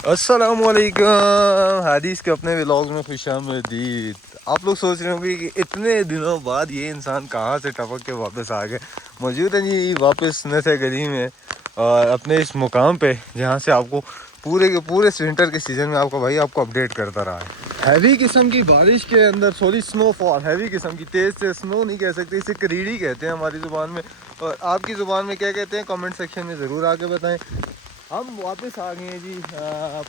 अस्सलामुअलैकुम, हादीस के अपने व्लॉग में खुशामदीद। आप लोग सोच रहे होंगे कि इतने दिनों बाद ये इंसान कहाँ से टपक के वापस आ गए। मौजूद है जी वापस नशे गली में और अपने इस मुकाम पे जहाँ से आपको पूरे के पूरे विंटर के सीज़न में आपका भाई आपको अपडेट करता रहा है। हैवी किस्म की बारिश के अंदर सॉरी स्नोफॉल, हैवी किस्म की, तेज़ से स्नो नहीं कह सकते, इसे करीड़ी कहते हैं हमारी ज़ुबान में। और आपकी ज़ुबान में क्या कहते हैं कमेंट सेक्शन में ज़रूर आके बताएं। हम वापस आ गए हैं जी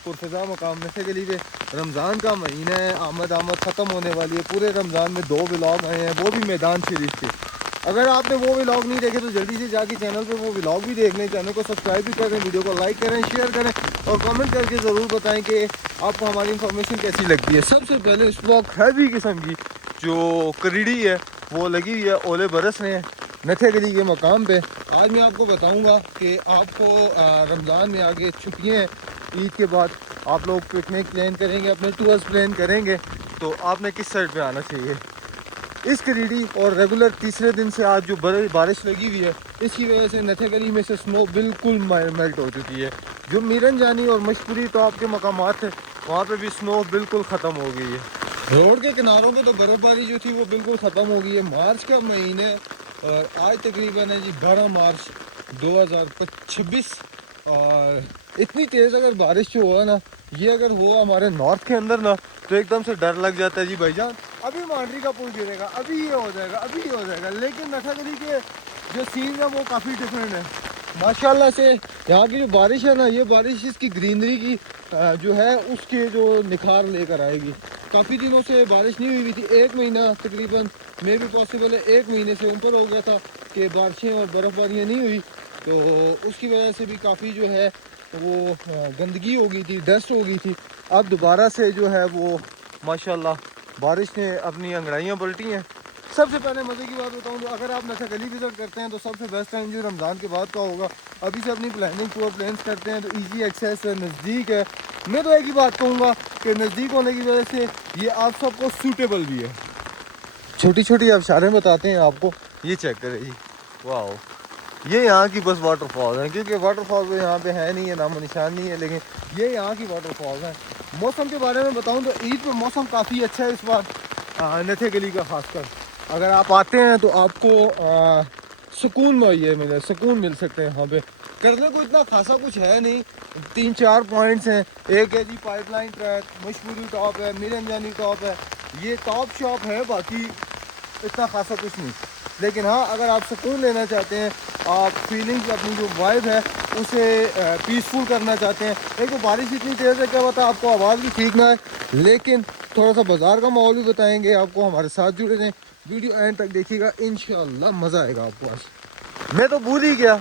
पुरफ़िज़ा मकाम नशे गली पे। रमज़ान का महीना है, आमद ख़त्म होने वाली है। पूरे रमज़ान में 2 व्लॉग आए हैं, वो भी मैदान शरीफ के। अगर आपने वो व्लॉग नहीं देखे तो जल्दी से जाके चैनल पे वो व्लॉग भी देख लें, चैनल को सब्सक्राइब भी करें, वीडियो को लाइक करें, शेयर करें और कमेंट करके ज़रूर बताएं कि आपको हमारी इंफॉर्मेशन कैसी लगती है। सबसे पहले इस वक्त हैवी किस्म की जो करीड़ी है वो लगी हुई है, ओले बरस रहे हैं नथे गली के मकाम पे। आज मैं आपको बताऊंगा कि आपको रमज़ान में आगे छुट्टियां हैं, ईद के बाद आप लोग पिकनिक प्लान करेंगे, अपने टूर्स प्लान करेंगे, तो आपने किस साइड पे आना चाहिए। इस करीडी और रेगुलर तीसरे दिन से आज जो बारिश लगी हुई है, इसकी वजह से नथे गली में से स्नो बिल्कुल मेल्ट हो चुकी है। जो मीरन जानी और मशपुरी तो आपके मकामात थे, वहाँ पे भी स्नो बिल्कुल ख़त्म हो गई है। रोड के किनारों पे तो बर्फ़बारी जो थी वो बिल्कुल ख़त्म हो गई है। मार्च का महीने और आज तकरीबन है जी 12 मार्च 2026 और इतनी तेज़ अगर बारिश जो हुआ ना, ये अगर हुआ हमारे नॉर्थ के अंदर ना, तो एकदम से डर लग जाता है जी भाईजान अभी मांडरी का पुल गिरेगा, अभी ये हो जाएगा, अभी ये हो जाएगा। लेकिन नथागली के जो सीन है वो काफ़ी डिफरेंट है माशाल्लाह से। यहाँ की जो बारिश है ना, ये बारिश इसकी ग्रीनरी की जो है उसके जो निखार लेकर आएगी। काफ़ी दिनों से बारिश नहीं हुई थी, 1 महीना तकरीबन मे भी पॉसिबल है 1 महीने से ऊपर हो गया था कि बारिशें और बर्फ़बारियाँ नहीं हुई, तो उसकी वजह से भी काफ़ी जो है वो गंदगी हो गई थी, डस्ट हो गई थी। अब दोबारा से जो है वो माशाल्लाह बारिश ने अपनी अंगड़ाइयाँ पलटी हैं। सबसे पहले मज़े की बात बताऊँ तो अगर आप नशा गली विज़िट करते हैं तो सबसे बेस्ट टाइम जो रमज़ान के बाद का होगा। अभी से अपनी प्लानिंग टूर प्लान्स करते हैं तो ईजी एक्सेस है, नज़दीक है। मैं तो एक ही बात कहूँगा कि नज़दीक होने की वजह से ये आप सबको सूटेबल भी है। छोटी छोटी आबशारें बताते हैं आपको, ये चेक करें जी, वाह, ये यहाँ की बस वाटरफॉल है, क्योंकि वाटरफॉल तो यहाँ पे है नहीं है, नामो निशान नहीं है, लेकिन ये यहाँ की वाटरफॉल है। मौसम के बारे में बताऊँ तो ईद पे मौसम काफ़ी अच्छा है इस बार नथे गली का खासकर। अगर आप आते हैं तो आपको सुकून मिले, सुकून मिल सकते हैं यहाँ पे। करने को इतना खासा कुछ है नहीं, 3-4 पॉइंट्स हैं। एक है जी पाइपलाइन ट्रैक, मशहूरी टॉप है, मीरंजानी टॉप है, ये टॉप शॉप है, बाकी इतना खासा कुछ नहीं। लेकिन हाँ, अगर आप सुकून लेना चाहते हैं, आप फीलिंग्स अपनी जो वाइब है उसे पीसफुल करना चाहते हैं। एक तो बारिश इतनी तेज़ है, क्या पता आपको आवाज़ भी ठीक ना है, लेकिन थोड़ा सा बाज़ार का माहौल भी बताएंगे आपको। हमारे साथ जुड़े रहें, वीडियो एंड तक देखिएगा, इंशाल्लाह मज़ा आएगा आपको। आज मैं तो भूल ही गया,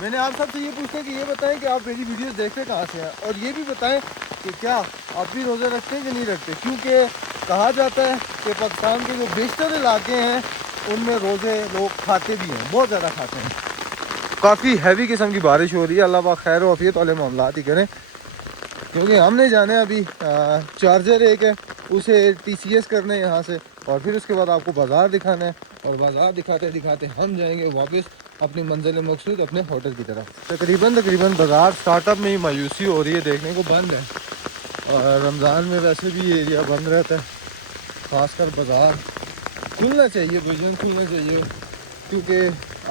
मैंने आप सबसे ये पूछा कि ये बताएं कि आप मेरी वीडियोस देखते कहाँ से हैं, और ये भी बताएं कि क्या आप भी रोज़े रखते हैं कि नहीं रखते, क्योंकि कहा जाता है कि पाकिस्तान के जो बेशतर इलाके हैं उनमें रोज़े लोग खाते भी हैं, बहुत ज़्यादा खाते हैं। काफ़ी हैवी किस्म की बारिश हो रही है, अल्लाह पाक खैर वाफियत वाले मामलात ही करें, क्योंकि हमने जाना है अभी चार्जर एक है उसे TCS करने यहाँ से, और फिर उसके बाद आपको बाज़ार दिखाना है, और बाज़ार दिखाते दिखाते हम जाएंगे वापस अपनी मंजिल मकसूद, अपने होटल की तरफ। तकरीबन बाज़ार स्टार्टअप में ही मायूसी हो रही है, देखने को बंद है। और रमज़ान में वैसे भी ये एरिया बंद रहता है, ख़ासकर बाज़ार खुलना चाहिए, विजन खुलना चाहिए, क्योंकि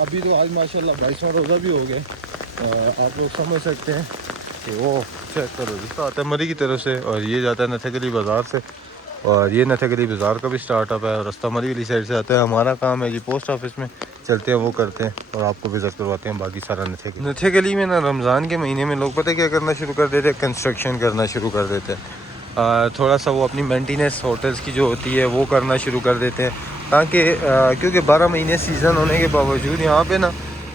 अभी तो आज माशाल्लाह 22वां रोज़ा भी हो गया। आप लोग समझ सकते हैं कि वो चेक करो जी, आता है मरी की तरफ से और ये जाता है नथे गली बाज़ार से, और ये नथे गली बाज़ार का भी स्टार्टअप है और रास्ता मरी वाली साइड से आता है। हमारा काम है जी पोस्ट ऑफिस में चलते हैं, वो करते हैं और आपको विज़िट करवाते हैं बाकी सारा नथे गली में ना। रमज़ान के महीने में लोग पता है क्या करना शुरू कर देते हैं, कंस्ट्रक्शन करना शुरू कर देते हैं। थोड़ा सा वो अपनी मेंटेनेंस होटल्स की जो होती है वो करना शुरू कर देते हैं, ताकि क्योंकि 12 महीने सीज़न होने के बावजूद यहाँ पे ना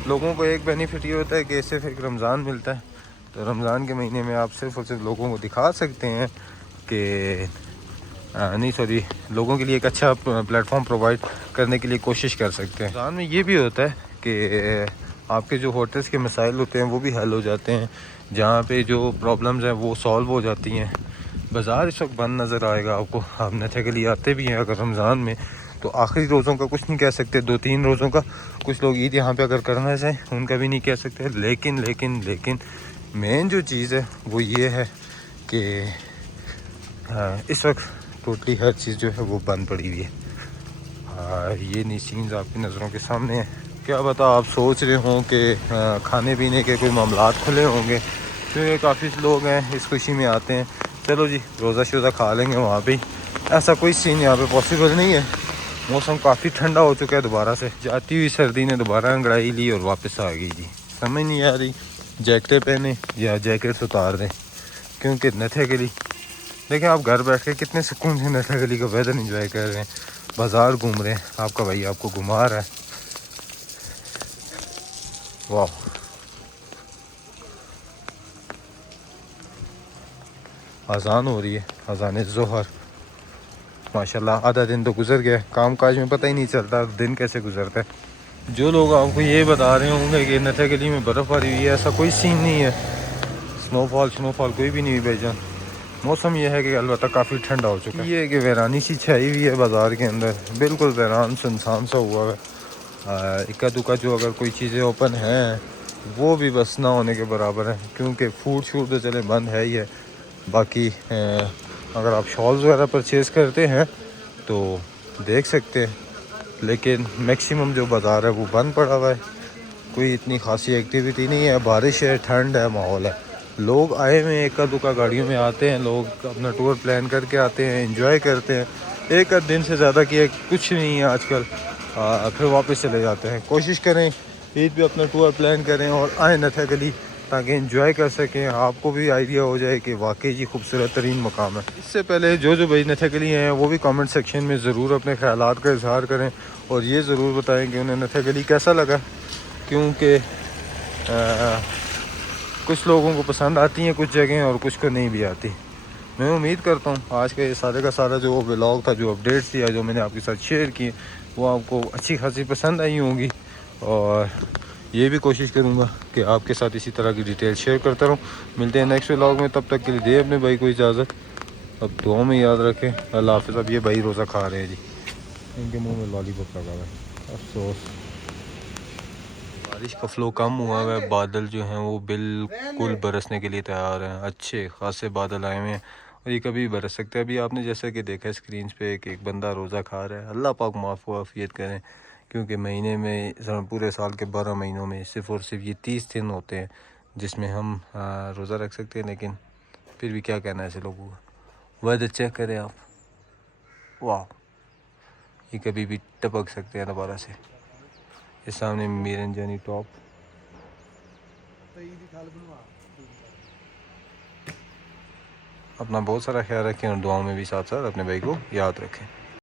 लोगों को एक बेनिफिट ये होता है कि सिर्फ एक रमज़ान मिलता है। तो रमज़ान के महीने में आप सिर्फ और सिर्फ लोगों को दिखा सकते हैं कि नहीं सॉरी, लोगों के लिए एक अच्छा प्लेटफॉर्म प्रोवाइड करने के लिए कोशिश कर सकते हैं। रमज़ान में ये भी होता है कि आपके जो होटल्स के मसाइल होते हैं वो भी हल हो जाते हैं, जहाँ पे जो प्रॉब्लम्स हैं वो सॉल्व हो जाती हैं। बाज़ार इस वक्त बंद नज़र आएगा आपको, आप नथे गली आते भी हैं अगर रमज़ान में तो आखिरी रोज़ों का कुछ नहीं कह सकते, 2-3 रोज़ों का, कुछ लोग ईद यहाँ पे अगर करना चाहें उनका भी नहीं कह सकते। लेकिन मेन जो चीज़ है वो ये है कि इस वक्त टोटली हर चीज़ जो है वो बंद पड़ी हुई है। ये नहीं सीन्स आपकी नज़रों के सामने है। क्या बता आप सोच रहे हों कि खाने पीने के कोई मामलात खुले होंगे, क्योंकि काफ़ी लोग हैं इस खुशी में आते हैं, चलो जी रोज़ा शोज़ा खा लेंगे वहाँ पे। ऐसा कोई सीन यहाँ पे पॉसिबल नहीं है। मौसम काफ़ी ठंडा हो चुका है, दोबारा से जाती हुई सर्दी ने दोबारा अंगड़ाई ली और वापस आ गई जी। समझ नहीं आ रही जैकेटें पहने या जैकेट्स उतार दें, क्योंकि नथे गली देखें आप घर बैठ के कितने सुकून से नथे गली का वेदर एंजॉय कर रहे हैं, बाज़ार घूम रहे हैं, आपका भाई आपको घुमा रहा है। वाह, अजान हो रही है, अजान ज़ोहर। माशाल्लाह आधा दिन तो गुजर गया, काम काज में पता ही नहीं चलता दिन कैसे गुजरता है। जो लोग आपको ये बता रहे होंगे कि नथे गली में बर्फ़बारी हुई है, ऐसा कोई सीन नहीं है। स्नोफॉल कोई भी नहीं हुई भाईजान। मौसम ये है कि अलबत्ता काफ़ी ठंडा हो चुका है। ये कि वीरानी सी छाई हुई है बाज़ार के अंदर, बिल्कुल वीरान सुनसान सा हुआ है। इक्का दुक्का जो अगर कोई चीज़ें ओपन हैं वो भी बस ना होने के बराबर है, क्योंकि फूड शूट तो चले बंद है ही है। बाकी अगर आप शॉल्स वगैरह परचेज़ करते हैं तो देख सकते हैं, लेकिन मैक्सिमम जो बाज़ार है वो बंद पड़ा हुआ है। कोई इतनी खासी एक्टिविटी नहीं है, बारिश है, ठंड है, माहौल है। लोग आए हुए हैं, एका दुक्का गाड़ियों में आते हैं, लोग अपना टूर प्लान करके आते हैं, एंजॉय करते हैं। एक आध दिन से ज़्यादा किया कुछ नहीं है आजकल, फिर वापस चले जाते हैं। कोशिश करें ईद पे अपना टूर प्लान करें और आए नथे गली, ताकि एंजॉय कर सकें, आपको भी आइडिया हो जाए कि वाकई जी खूबसूरत तरीन मकाम है। इससे पहले जो भाई नथे गली हैं वो भी कमेंट सेक्शन में ज़रूर अपने ख्यालात का इजहार करें और ये ज़रूर बताएं कि उन्हें नथे गली कैसा लगा, क्योंकि कुछ लोगों को पसंद आती हैं कुछ जगहें और कुछ को नहीं भी आती। मैं उम्मीद करता हूँ आज के सारे का सारा जो व्लॉग था, जो अपडेट्स थी जो मैंने आपके साथ शेयर किए, वो आपको अच्छी खासी पसंद आई होंगी। और ये भी कोशिश करूँगा कि आपके साथ इसी तरह की डिटेल शेयर करता रहूँ। मिलते हैं नेक्स्ट व्लॉग में, तब तक के लिए दे अपने भाई को इजाज़त। अब दुआ में याद रखें, अल्लाह हाफ़िज़। अब ये भाई रोज़ा खा रहे हैं जी, इनके मुँह में लॉलीपॉप लगा हुआ है, अफसोस। बारिश का फ़्लो कम हुआ है, बादल जो हैं वो बिल्कुल बरसने के लिए तैयार हैं। अच्छे खासे बादल आए हुए हैं और ये कभी बरस सकते हैं। अभी आपने जैसे कि देखा स्क्रीन पे कि एक बंदा रोज़ा खा रहा है। अल्लाह पाक माफ़ व आफ़ियत करें, क्योंकि महीने में पूरे साल के 12 महीनों में सिर्फ़ और सिर्फ ये 30 दिन होते हैं जिसमें हम रोज़ा रख सकते हैं। लेकिन फिर भी क्या कहना है ऐसे लोगों का। वेदर चेक करें आप, वाह, ये कभी भी टपक सकते हैं दोबारा से। ये सामने मीरन जानी टॉप। अपना बहुत सारा ख्याल रखें और दुआओं में भी साथ साथ अपने भाई को याद रखें।